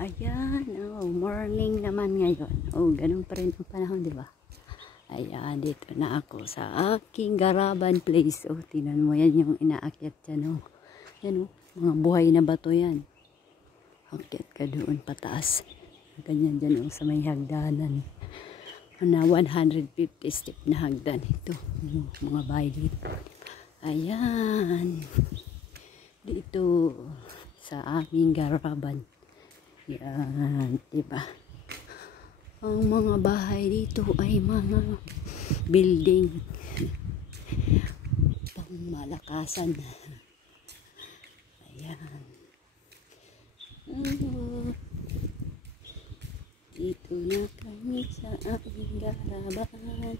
Ayan, oh, morning naman ngayon. Oh, ganun pa rin ang panahon, di ba? Ayan, dito na ako sa aking Garaban place. Oh, tinan mo yan yung inaakyat dyan, oh. Yan, oh, mga buhay na bato yan. Akyat ka doon pataas. Ganyan dyan, oh, sa may hagdanan. Na 150 step na hagdan ito. Mga bahay dito. Ayan. Dito sa aming Garaban. Yan, diba? Ang mga bahay dito ay mga building. Pangmalakasan. Ayan. Dito na kami sa aming Garaban.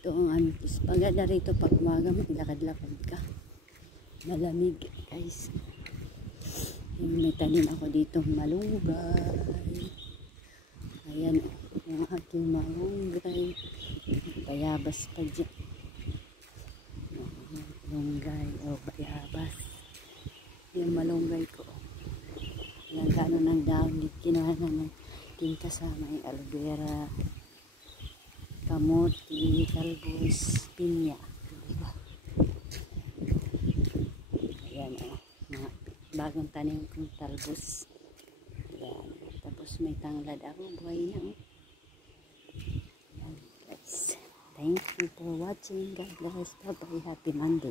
Ito ang aming paganda rito pag umaga maglakad-lakad ka. Malamig, guys. May tanim ako dito malunggay. Ayan, yung aking malunggay. Bayabas pa dyan. Malunggay o bayabas. Yung malunggay ko. Ilang gano'n ng dahon. Kinuha na ng tinta sa may aloe vera, kamote, talbos, pinya. Diba? Ayan o. Mga bagong tanim kong talbos. Ayan. Tapos may tanglad ako. Buhay na o. Ayan guys. Thank you for watching. God bless. Bye-bye. Happy Monday.